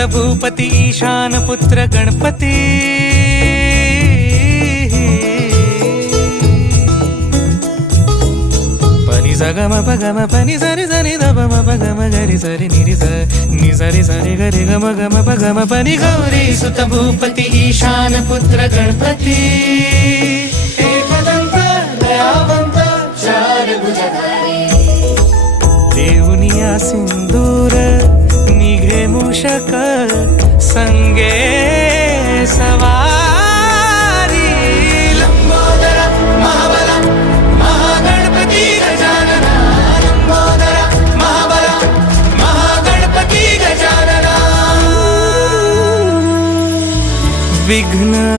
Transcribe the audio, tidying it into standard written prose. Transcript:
सुत भूपती ईशान पुत्र गणपती पनि सगम पगम पनि सरि सरि दपम पगम गरि सरि निरि स नि सरि सरि गरि गम गम पगम पनि गौरी सुत भूपती ईशान पुत्र गणपती एकदंत दयावंत चार भुजधारी देऊनिया सिंदूर निघे मूषक संगे सवारी लंबोदर महाबला महागणपती गजानना लंबोदर महाबला महागणपती गजानना विघ्न